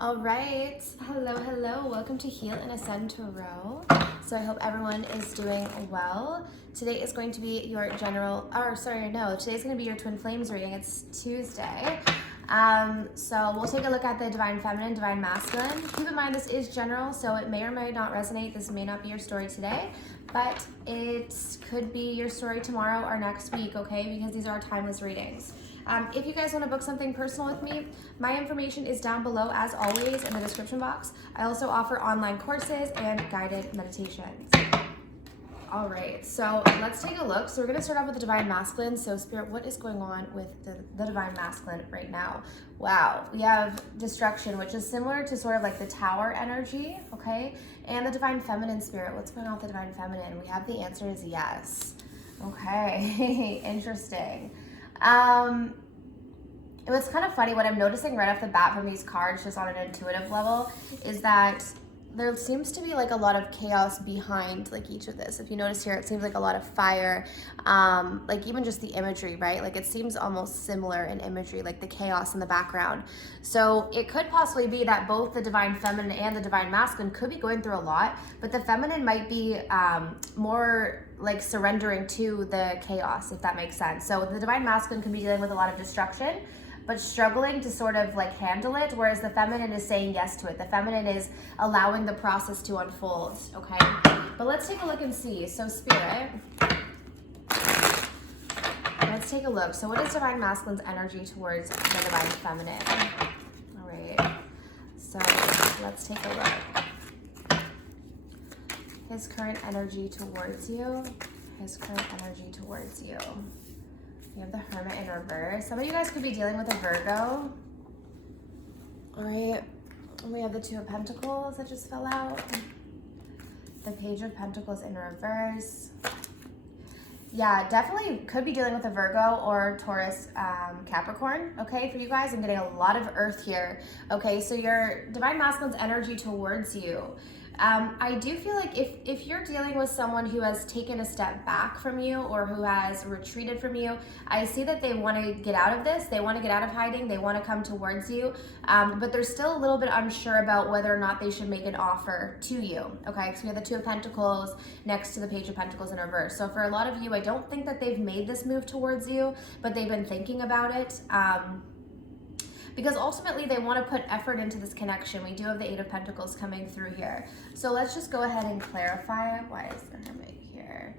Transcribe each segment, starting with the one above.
All right, hello, welcome to Heal and Ascend Tarot. So I hope everyone is doing well. Today is going to be your today's going to be your Twin Flames reading. It's Tuesday. So we'll take a look at the Divine Feminine, Divine Masculine. Keep in mind this is general, so it may or may not resonate. This may not be your story today, but it could be your story tomorrow or next week, okay? Because these are timeless readings. If you guys want to book something personal with me, my information is down below as always in the description box. I also offer online courses and guided meditations. All right, so let's take a look. So we're going to start off with the Divine Masculine. So Spirit, what is going on with the Divine Masculine right now? Wow, we have destruction, which is similar to sort of like the Tower energy, okay? And the Divine Feminine, Spirit, what's going on with the Divine Feminine? We have the answer is yes. Okay, interesting. It was kind of funny. What I'm noticing right off the bat from these cards, just on an intuitive level, is that there seems to be like a lot of chaos behind like each of this. If you notice here, it seems like a lot of fire, like even just the imagery, right? Like it seems almost similar in imagery, like the chaos in the background. So it could possibly be that both the Divine Feminine and the Divine Masculine could be going through a lot, but the Feminine might be more like surrendering to the chaos, if that makes sense. So the Divine Masculine can be dealing with a lot of destruction, but struggling to sort of like handle it, whereas the Feminine is saying yes to it. The Feminine is allowing the process to unfold, okay? But let's take a look and see. So Spirit, let's take a look. So what is Divine Masculine's energy towards the Divine Feminine? All right, so let's take a look. His current energy towards you, his current energy towards you. We have the Hermit in reverse. Some of you guys could be dealing with a Virgo. All right. And we have the Two of Pentacles that just fell out. The Page of Pentacles in reverse. Yeah, definitely could be dealing with a Virgo or Taurus, Capricorn, okay, for you guys. I'm getting a lot of earth here. Okay, so your Divine Masculine's energy towards you. I do feel like if you're dealing with someone who has taken a step back from you or who has retreated from you, I see that they want to get out of this. They want to get out of hiding. They want to come towards you, but they're still a little bit unsure about whether or not they should make an offer to you, okay? So we have the Two of Pentacles next to the Page of Pentacles in reverse. So for a lot of you, I don't think that they've made this move towards you, but they've been thinking about it. Because ultimately they want to put effort into this connection. We do have the Eight of Pentacles coming through here. So let's just go ahead and clarify. Why is the Hermit here?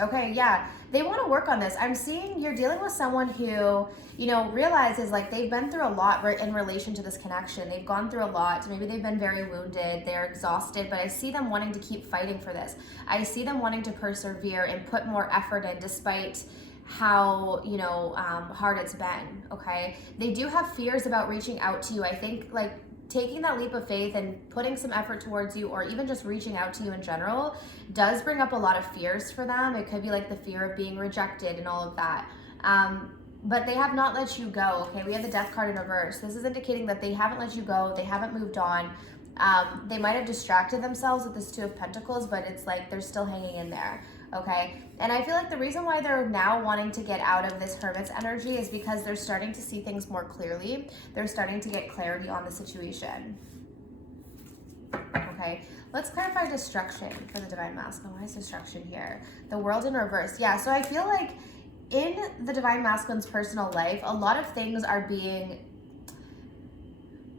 Okay, yeah, they want to work on this. I'm seeing you're dealing with someone who, you know, realizes like they've been through a lot in relation to this connection. They've gone through a lot. Maybe they've been very wounded. They're exhausted, but I see them wanting to keep fighting for this. I see them wanting to persevere and put more effort in despite how, you know, hard it's been, okay? They do have fears about reaching out to you. I think like taking that leap of faith and putting some effort towards you, or even just reaching out to you in general, does bring up a lot of fears for them. It could be like the fear of being rejected and all of that. But they have not let you go, okay? We have the Death card in reverse. This is indicating that they haven't let you go. They haven't moved on. They might have distracted themselves with this Two of Pentacles, but it's like they're still hanging in there, okay? And I feel like the reason why they're now wanting to get out of this Hermit's energy is because they're starting to see things more clearly. They're starting to get clarity on the situation. Okay, let's clarify destruction for the Divine Masculine. Why is destruction here? The World in reverse. Yeah, so I feel like in the Divine Masculine's personal life, a lot of things are being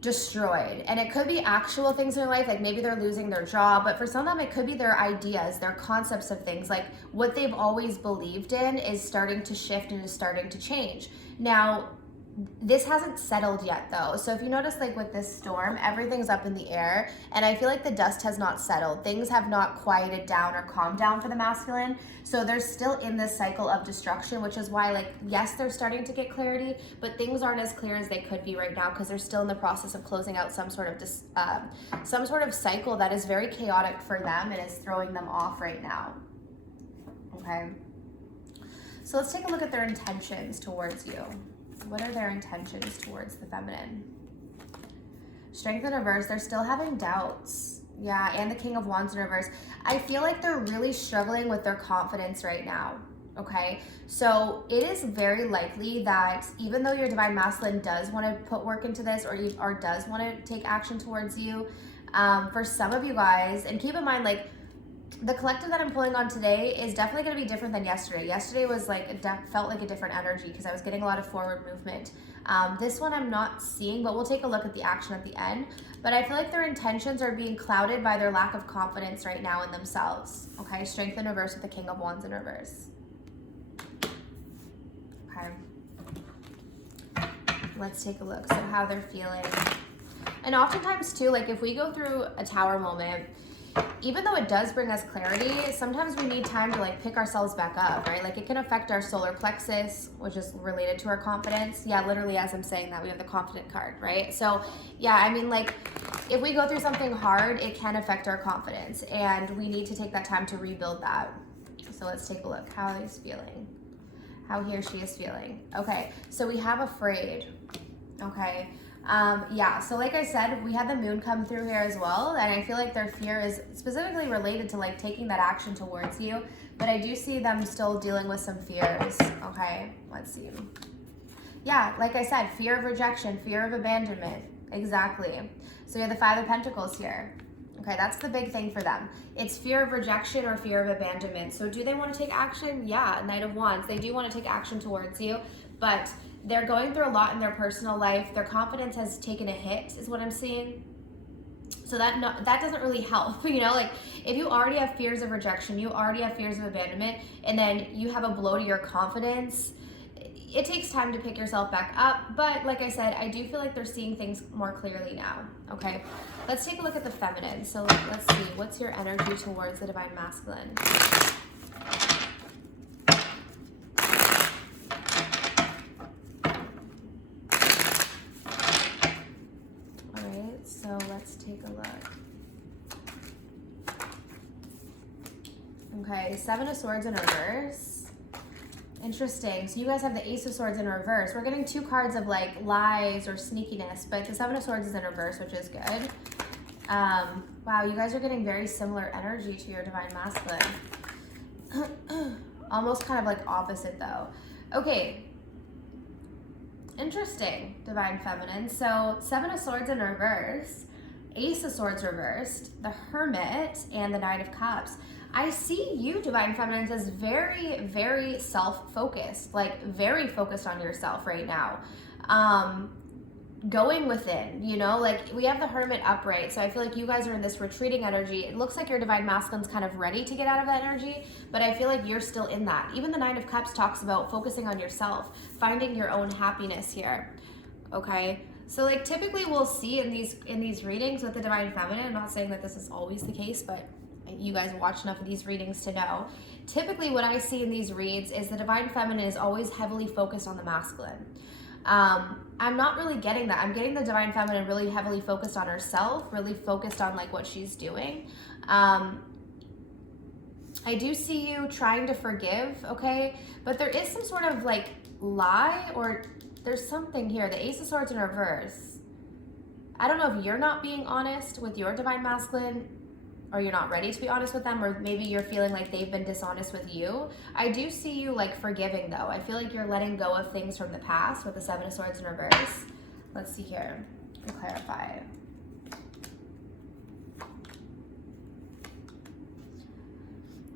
destroyed, and it could be actual things in their life, like maybe they're losing their job, but for some of them it could be their ideas, their concepts of things, like what they've always believed in is starting to shift and is starting to change. Now this hasn't settled yet though, so if you notice, like with this storm, everything's up in the air, and I feel like the dust has not settled. Things have not quieted down or calmed down for the masculine, so they're still in this cycle of destruction, which is why, like, yes, they're starting to get clarity, but things aren't as clear as they could be right now because they're still in the process of closing out some sort of cycle that is very chaotic for them and is throwing them off right now. Okay, so let's take a look at their intentions towards you. What are their intentions towards the Feminine? Strength in reverse. They're still having doubts. Yeah, and the King of Wands in reverse. I feel like they're really struggling with their confidence right now. Okay, so it is very likely that even though your divine masculine does want to put work into this, or does want to take action towards you, for some of you guys, and keep in mind, like, the collective that I'm pulling on today is definitely going to be different than yesterday. Yesterday was like, felt like a different energy because I was getting a lot of forward movement. This one I'm not seeing, but we'll take a look at the action at the end. But I feel like their intentions are being clouded by their lack of confidence right now in themselves. Okay, Strength in reverse with the King of Wands in reverse. Okay. Let's take a look. So how they're feeling. And oftentimes too, like if we go through a Tower moment, even though it does bring us clarity, sometimes we need time to like pick ourselves back up, right? Like it can affect our solar plexus, which is related to our confidence. Yeah, literally as I'm saying that, we have the confident card, right? So yeah, I mean, like if we go through something hard, it can affect our confidence and we need to take that time to rebuild that. So let's take a look. How he's feeling. How he or she is feeling. Okay, so we have afraid. Okay. Yeah, so like I said, we had the moon come through here as well, and I feel like their fear is specifically related to like taking that action towards you, but I do see them still dealing with some fears. Okay, let's see. Yeah, like I said, fear of rejection, fear of abandonment. Exactly. So you have the Five of Pentacles here. Okay, that's the big thing for them. It's fear of rejection or fear of abandonment. So do they want to take action? Yeah, Knight of Wands. They do want to take action towards you, but they're going through a lot in their personal life. Their confidence has taken a hit, is what I'm seeing. So that doesn't really help, you know, like if you already have fears of rejection, you already have fears of abandonment, and then you have a blow to your confidence, it takes time to pick yourself back up. But like I said, I do feel like they're seeing things more clearly now. Okay, let's take a look at the feminine. So let's see, what's your energy towards the divine masculine? So let's take a look. Okay, Seven of Swords in reverse. Interesting. So you guys have the Ace of Swords in reverse. We're getting two cards of like lies or sneakiness, but the Seven of Swords is in reverse, which is good. Wow, you guys are getting very similar energy to your divine masculine. Almost kind of like opposite though. Okay. Interesting, divine feminine. So Seven of Swords in reverse, Ace of Swords reversed, the Hermit, and the Knight of Cups. I see you, divine feminines, as very, very self-focused, like very focused on yourself right now. Going within, you know, like we have the Hermit upright, so I feel like you guys are in this retreating energy. It looks like your divine masculine's kind of ready to get out of that energy, but I feel like you're still in that. Even the Nine of Cups talks about focusing on yourself, finding your own happiness here. Okay, so like typically we'll see in these readings with the divine feminine, I'm not saying that this is always the case, but you guys watch enough of these readings to know, typically what I see in these reads is the divine feminine is always heavily focused on the masculine. I'm not really getting that. I'm getting the divine feminine really heavily focused on herself, really focused on like what she's doing. I do see you trying to forgive, okay? But there is some sort of like lie, or there's something here. The Ace of Swords in reverse. I don't know if you're not being honest with your divine masculine, or you're not ready to be honest with them, or maybe you're feeling like they've been dishonest with you. I do see you like forgiving though. I feel like you're letting go of things from the past with the Seven of Swords in reverse. Let's see here, to clarify.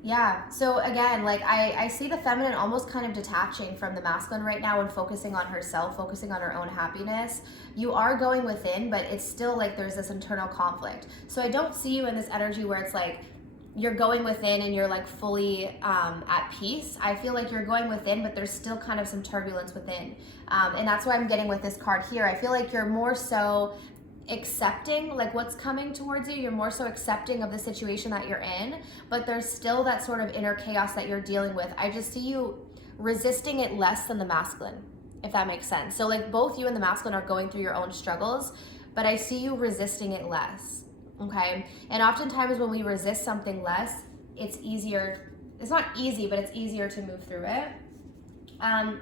Yeah, so again, like I see the feminine almost kind of detaching from the masculine right now and focusing on herself, focusing on her own happiness. You are going within, but it's still like there's this internal conflict. So I don't see you in this energy where it's like you're going within and you're like fully at peace. I feel like you're going within, but there's still kind of some turbulence within. And that's what I'm getting with this card here. I feel like you're more so accepting like what's coming towards you. You're more so accepting of the situation that you're in, but there's still that sort of inner chaos that you're dealing with. I just see you resisting it less than the masculine, if that makes sense. So like both you and the masculine are going through your own struggles, but I see you resisting it less. Okay, and oftentimes when we resist something less, it's easier. It's not easy, but it's easier to move through it. I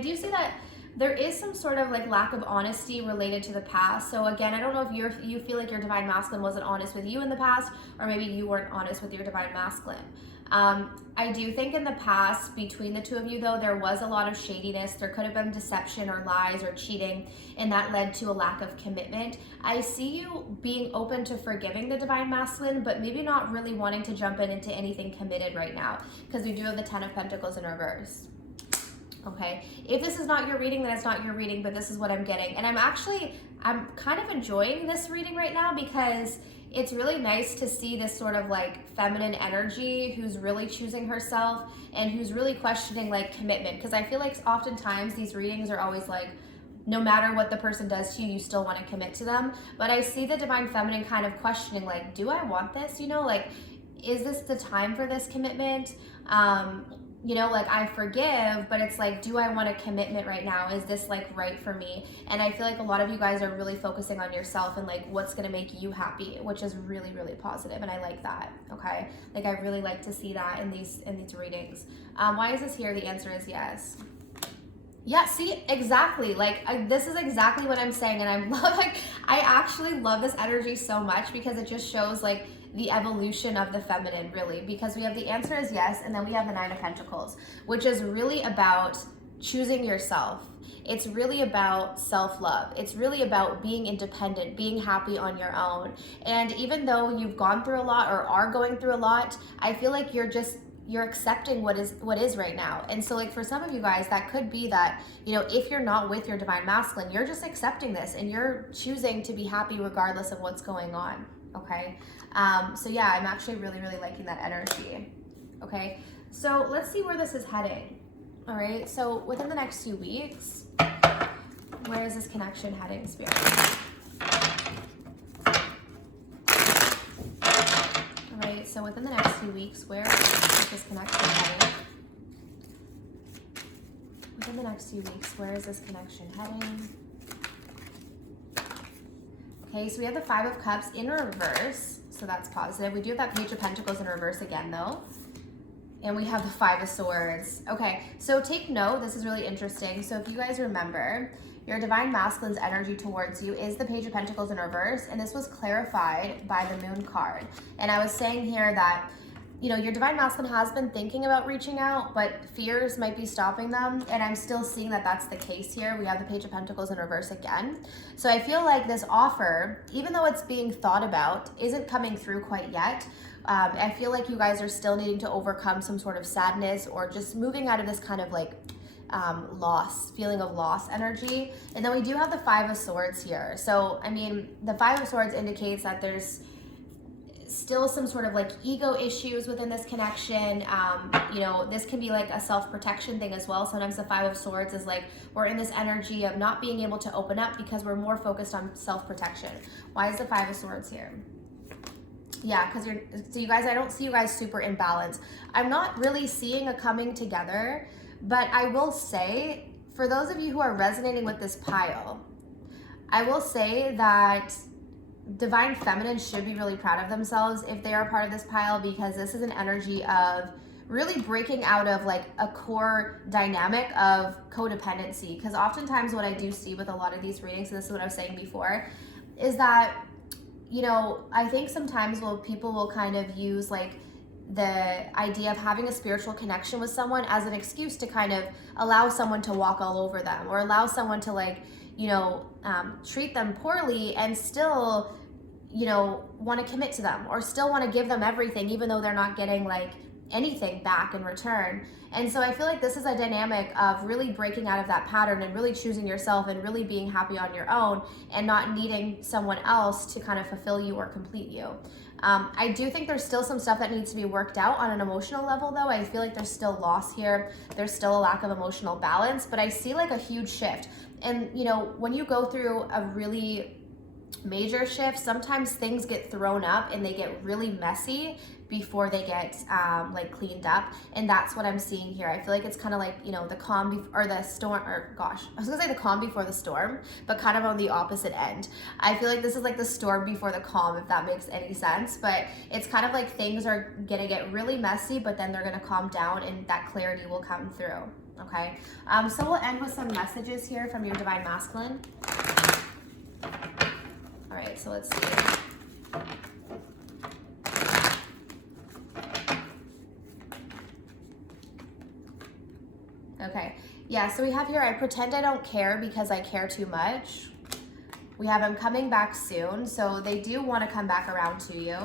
do see that there is some sort of like lack of honesty related to the past. So again, I don't know if you feel like your divine masculine wasn't honest with you in the past, or maybe you weren't honest with your divine masculine. I do think in the past, between the two of you though, there was a lot of shadiness. There could have been deception or lies or cheating, and that led to a lack of commitment. I see you being open to forgiving the Divine Masculine, but maybe not really wanting to jump into anything committed right now, because we do have the Ten of Pentacles in reverse. Okay, if this is not your reading, then it's not your reading, but this is what I'm getting. And I'm kind of enjoying this reading right now, because it's really nice to see this sort of like feminine energy who's really choosing herself and who's really questioning like commitment. Because I feel like oftentimes these readings are always like, no matter what the person does to you, you still want to commit to them. But I see the Divine Feminine kind of questioning, like, do I want this? You know, like, is this the time for this commitment? You know, like, I forgive, but it's like, do I want a commitment right now? Is this like right for me? And I feel like a lot of you guys are really focusing on yourself and like what's going to make you happy, which is really, really positive. And I like that. Okay. Like, I really like to see that in these readings. Why is this here? The answer is yes. Yeah, see, exactly. Like, this is exactly what I'm saying. And I actually love this energy so much, because it just shows like the evolution of the feminine, really, because we have the answer is yes, and then we have the Nine of Pentacles, which is really about choosing yourself. It's really about self-love. It's really about being independent, being happy on your own. And even though you've gone through a lot or are going through a lot, I feel like you're accepting what is right now. And so like for some of you guys, that could be that, you know, if you're not with your Divine Masculine, you're just accepting this and you're choosing to be happy regardless of what's going on. Okay. So yeah, I'm actually really, really liking that energy. Okay. So let's see where this is heading. All right. So within the next few weeks, where is this connection heading, Spirit? All right. So within the next few weeks, where is this connection heading? Within the next few weeks, where is this connection heading? Okay, so we have the Five of Cups in reverse, so that's positive. We do have that Page of Pentacles in reverse again, though. And we have the Five of Swords. Okay, so take note, this is really interesting. So if you guys remember, your Divine Masculine's energy towards you is the Page of Pentacles in reverse, and this was clarified by the Moon card. And I was saying here that, you know, your Divine Masculine has been thinking about reaching out, but fears might be stopping them. And I'm still seeing that that's the case here. We have the Page of Pentacles in reverse again. So I feel like this offer, even though it's being thought about, isn't coming through quite yet. I feel like you guys are still needing to overcome some sort of sadness or just moving out of this kind of like feeling of loss energy. And then we do have the Five of Swords here. So, I mean, the Five of Swords indicates that there's still some sort of like ego issues within this connection. You know, this can be like a self-protection thing as well. Sometimes the Five of Swords is like we're in this energy of not being able to open up because we're more focused on self-protection. Why is the Five of Swords here? Yeah, because so you guys, I don't see you guys super in balance. I'm not really seeing a coming together, but I will say, for those of you who are resonating with this pile, I will say that Divine Feminine should be really proud of themselves if they are part of this pile, because this is an energy of really breaking out of like a core dynamic of codependency. Because oftentimes what I do see with a lot of these readings, and this is what I was saying before, is that, you know, I think sometimes people will kind of use like the idea of having a spiritual connection with someone as an excuse to kind of allow someone to walk all over them, or allow someone to like, you know, treat them poorly and still, you know, want to commit to them, or still want to give them everything even though they're not getting like anything back in return. And so I feel like this is a dynamic of really breaking out of that pattern and really choosing yourself and really being happy on your own and not needing someone else to kind of fulfill you or complete you. I do think there's still some stuff that needs to be worked out on an emotional level, though. I feel like there's still loss here. There's still a lack of emotional balance, but I see like a huge shift. And, you know, when you go through a really major shift, sometimes things get thrown up and they get really messy before they get like cleaned up. And that's what I'm seeing here. I feel like it's kind of like, you know, the calm or the storm, or gosh, I was gonna say the calm before the storm, but kind of on the opposite end. I feel like this is like the storm before the calm, if that makes any sense. But it's kind of like things are gonna get really messy, but then they're gonna calm down and that clarity will come through. Okay, so we'll end with some messages here from your Divine Masculine. All right, so let's see. Okay. Yeah, so we have here, I pretend I don't care because I care too much. We have I'm coming back soon. So they do want to come back around to you.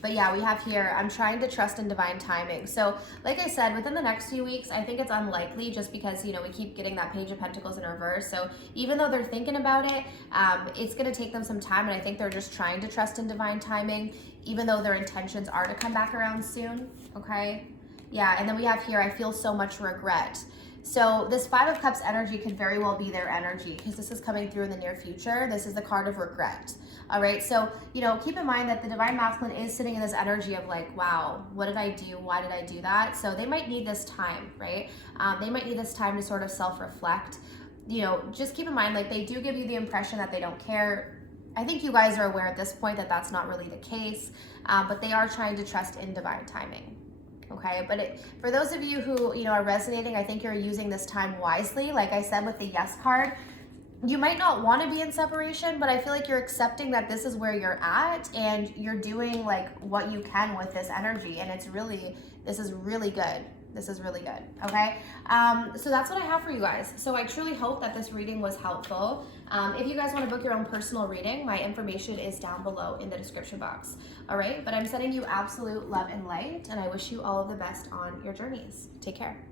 But yeah, we have here, I'm trying to trust in divine timing. So like I said, within the next few weeks, I think it's unlikely just because, you know, we keep getting that Page of Pentacles in reverse. So even though they're thinking about it, it's going to take them some time. And I think they're just trying to trust in divine timing, even though their intentions are to come back around soon. Okay. Yeah. And then we have here, I feel so much regret. So this Five of Cups energy could very well be their energy because this is coming through in the near future. This is the card of regret. All right. So, you know, keep in mind that the divine masculine is sitting in this energy of like, wow, what did I do? Why did I do that? So they might need this time, right? They might need this time to sort of self-reflect. You know, just keep in mind, like they do give you the impression that they don't care. I think you guys are aware at this point that that's not really the case, but they are trying to trust in divine timing. Okay, but for those of you who, you know, are resonating, I think you're using this time wisely. Like I said with the Yes card, you might not want to be in separation, but I feel like you're accepting that this is where you're at and you're doing like what you can with this energy. And it's really, this is really good. This is really good. Okay. So that's what I have for you guys. So I truly hope that this reading was helpful. If you guys want to book your own personal reading, my information is down below in the description box. All right. But I'm sending you absolute love and light, and I wish you all of the best on your journeys. Take care.